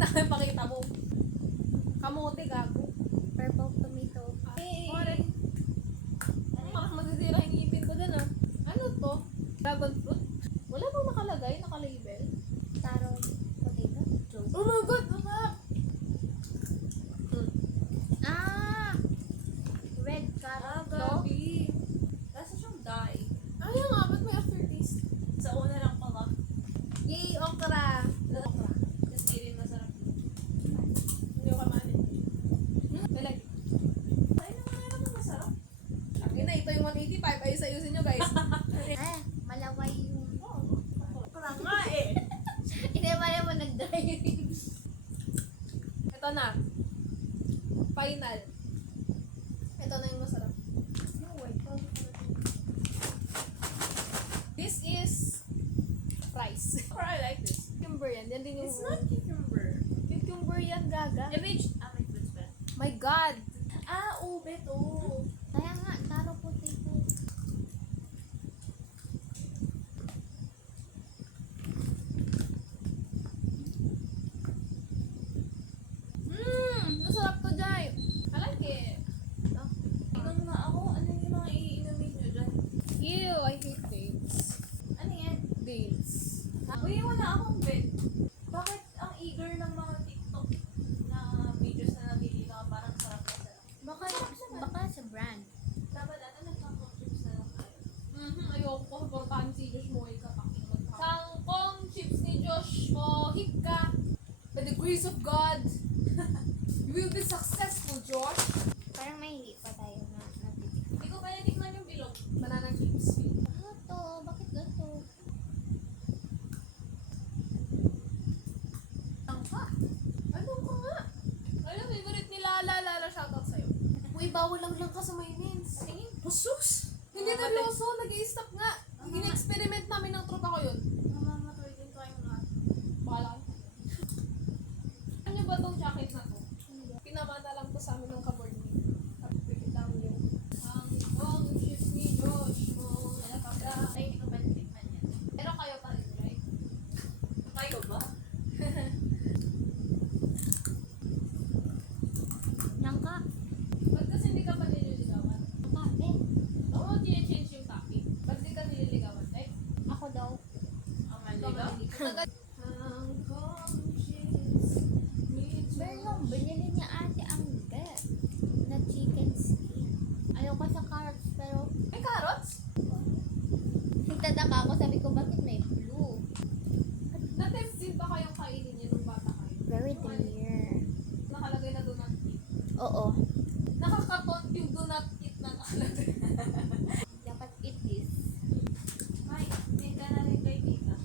Pakita mo. Kamote, gago. Purple tomato. Correct. Parang masisira yung ngipin ko dyan ah. Ano to? Dragon fruit? Wala bang nakalagay, nakalabel? Taro potato. Oh my god, baka! Red carrot. Gabi. Lasa siyang dye. Ayaw nga, ba't may aftertaste? Sa una lang pala. Yay, okra! Okra. Tapos hindi rin masarap. Hindi ko kamanin. Dalag. Ay, naman masarap. Akin na, ito yung 185. Ayos-ayusin nyo guys. Malaway yung... Okra nga eh. Hindi pala mo nag-dry. Ito na. Final. Ito na yung masarap. This is fries. I like this. Cucumber yan. Yan din yung... It's not cucumber. Cucumber yan, gaga. May fruits ba? My God! Ube to. Kaya nga, taro potato. Masarap to, Jai. I like it. Inom nga ako. Ano yung mga iinumin nyo dyan? Ew, I hate dates. Ano yan? Dates. Uy, wala akong bet. Bakit ang eager ng mga TikTok na videos na nabili na parang sarap na sarap? Baka sa brand. Dapat natin nagkakong-chips na lang tayo. Ayoko. Portahan si Josh Moy ka. Sangkong chips ni Josh Mohik ka. By the grace of God, you will be successful, Josh. Parang may hindi pa tayo na natitikman. Hindi ko pa natikman yung bilog. Banana chips. Ano to? Bakit ganito? Ang ka. Ano ka nga? Alam, favorite nila. Lala, shoutout sa'yo. Uy, bawal lang ka sa mayonnaise. Tingin. Pusus! Hindi Mga neryoso. Nag-i-stop nga. Gina-experiment namin ng tropa ko yun. Mamamatoy din tayong lahat. Bahala. Ano ba tong jacket na to? Pinamata lang to sa amin ng kaboard ni. Pipit lang yung ang chips ni Josh mo. Ay, hindi ko pa natikman yan. Pero kayo pa rin, right? Kayo ba? Nangka. Ba't kasi hindi ka pa nililigawan? Nangka eh. Oo, change yung topic. Ba't hindi ka nililigawan? Like, Ako daw. Ang maligaw? Pero binili niya ate ang bet na chicken skin. Ayoko sa carrots pero May carrots? nagtataka ako. Sabi ko bakit may blue? Na-tempt din ba kayong kainin niya nung bata kayo? Very dear. Nakalagay na do not eat. Oo. Nakakatot yung do not eat na nakalagay. Dapat eat this. May ka na rin kay Tita.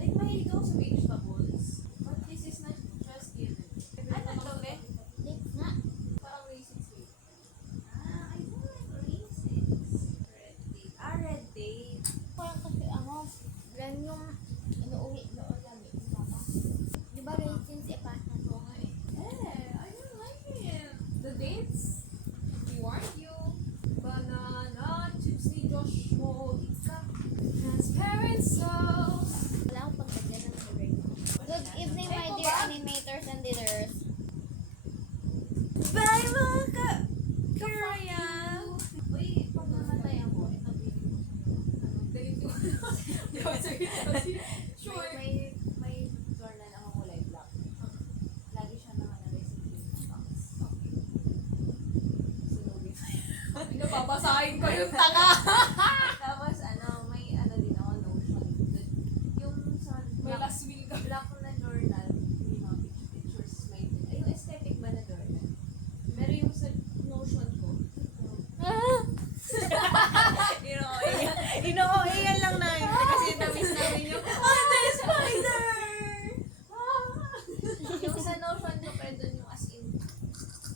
Like, mahilig ako sa vegetables. But this is not just given. Ano to, be? Let's nga. Parang racing sweet. I don't like raisins. Red date. Red date. Parang kasi brand yung inuuwi doon lagi. Papa. Di ba raisins ipasa ko nga eh. I don't like it. The dates? We warned you. Banana chips ni Josh mo. Transparent sauce. Wala akong paglagyan ng sugar. Good evening my Eto dear ba? animators and leaders. Bye, mga ka-Korea! Uy, pag namatay ako, ito bilhin mo. Delete yung Sure. May journal ako kulay black. Lagi siya nakalagay sa green box. Sunugin. Pinapabasahin ko yung tanga. Tapos may din ako notion. Yung sa May last will ka. black na journal, yung mga pictures, may yung aesthetic ba na journal? Pero yung sa notion ko, ino-OA yan lang namin kasi na-miss namin yung the spider! Yung sa notion ko, pero dun yung as in,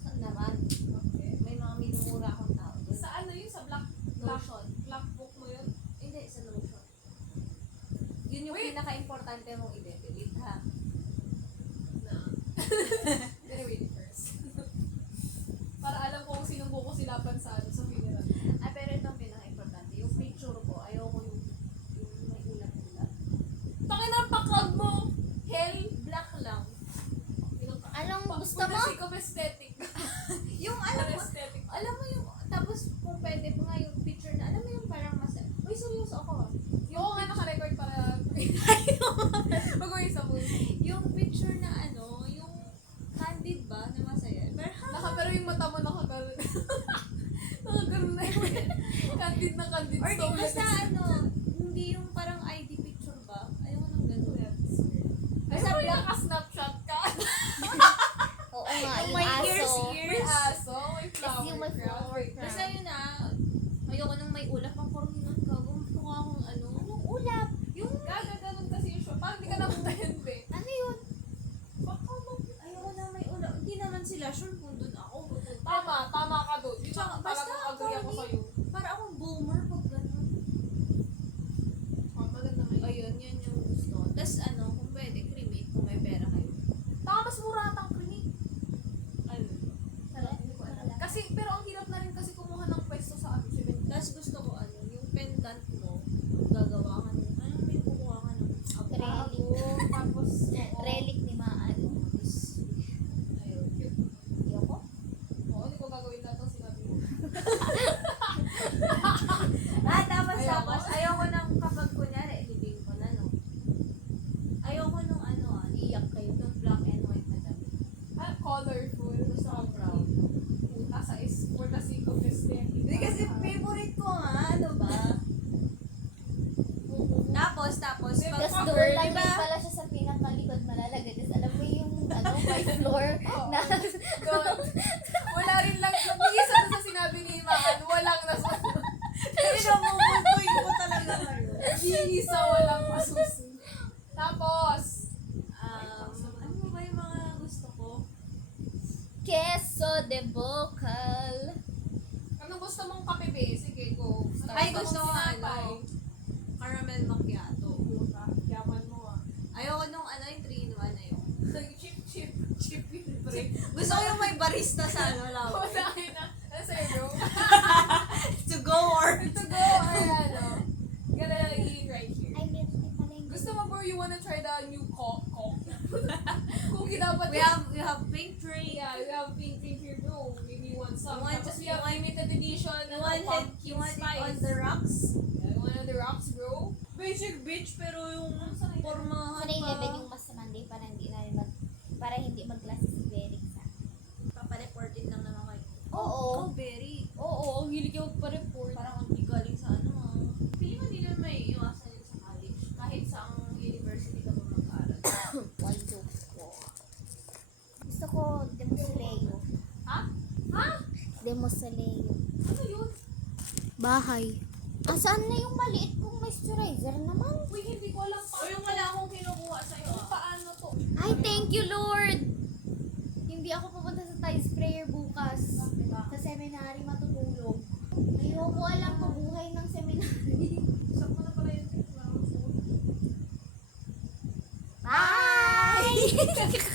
ang naman. Okay. May mga minumura akong tao dun. Sa ano yun? Sa black Notion. black book mo yun? Hindi, sa notion. Yun yung Wait. pinaka-importante mong i-delete, ha? Na. Gonna read it first. Para alam ko kung sinong kukusilapan sa funeral. Pero itong pinaka-importante, yung picture ko, ayoko yung may ulat-ulat. Tangin ang pakag mo! Hell! Black lang. Gusto For the mo? sake of aesthetic. Yung alam mo yung, tapos kung pwede pa nga yung picture na, alam mo yung parang masaya. Uy, seryoso ako. Oo nga, naka-record para... Wag mo isa mo. Yung picture na ano, yung candid ba na masaya? Pero yung mata mo nakakaroon. Nakakaroon na yun. Candid na candid. Or di So, basta ano, hindi yung parang ID picture ba? Ayaw ko nang gano'n. Basta naka-snapshot ka. Oo nga, Yung yung may ears, aso. May aso, may flower. Yes, yung may crown. flower. Basta yun na, ayoko nang may ulap ang korminon ka. Mukha akong ano. Anong ulap? Yung, Gaganon kasi yung show. Parang di ka napunta yun, be. Ano yun? Baka ayoko nang may ulap. Hindi naman sila sure kung doon ako. Tama ka doon. Yun Tsaka, ang basta parang agree ako corny. sa'yo. Para akong boomer pag gano'n. Maganda nga yun. Ayun, yun yung gusto. Tapos ano, kung pwede, cremate kung may pera kayo. Taka, mas mura atang cremate. Ayun. Kasi, pero ang hirap na rin kasi kumuha ng pwesto sa ano, cement. Tapos gusto ko ano, yung pendant mo, gagawa ka ng, ano may kukuha ka ng Relic. Tapos, oo. Relic ni Maan. Tapos, ayun. Ayoko. Oo, hindi ko gagawin lahat ang sinabi mo. Tapos, ayoko nang kapag kunyari, living ko na, no? Ayoko nung ano, iiyak kayo, nung black and white na damit. Colorful. Gusto ko brown. Puta sa is for the sake of aesthetic. Hindi kasi favorite ko nga, ano ba? Tapos, Di ba, Tapos pag- doon lang diba? din pala siya sa pinakalikod malalagay. Tapos alam mo yung ano, white floor Oo. na Doon. Wala rin lang. Nabigisa na sa sinabi ni Maan. Walang nasa... Pinamupuntoy ko talaga kayo. Iisa walang masusi. Tapos, Ano ba yung mga gusto ko? queso de bocal. anong gusto mong kape, be? Sige, go. Ay, Ano gusto ko mong ano, tinapay? caramel macchiato. Puta, yaman mo ah. Ayoko nung ano yung 3-in-1 na yun. Chip yun, pre. Gusto ko yung may barista sa ano lang. Puta, ayun na. Ano sa'yo, bro? To go or... To go, ayan, oh. Gotta eat right here. Ay, meron din pala yung Gusto mo, bro, you wanna try the new cookie? Cookie dapat. We have pink drink. Yeah, we have pink here, bro. Maybe you want some. You want- Tapos we have limited edition. You want it on the rocks? Yeah, you want on the rocks, bro? Basic bitch, pero yung formahan Sana 11 yung mas Monday para hindi na para hindi mag-class si Beric sa. Papareportin lang naman kayo. Oo. Very. Oo, ang hilig yung pa-report. Parang ang galing sa ano ah. Pili mo hindi naman may iwasan yun sa college. Kahit sa ang university ka pa mag-aaral. Waldo ko. Gusto ko Demosoleo. Ha? Ha? Demosoleo. Ano yun? Bahay. Saan na yung maliit kong moisturizer naman? Uy, hindi ko alam O yung wala akong kinukuha sa'yo kung ah. paano to. Ay, thank you, Lord! Hindi ako pupunta sa Thai sprayer bukas. Sa seminary matutulog. Ayoko alam mabuhay ng seminary. Saan mo na pala yun? Bye!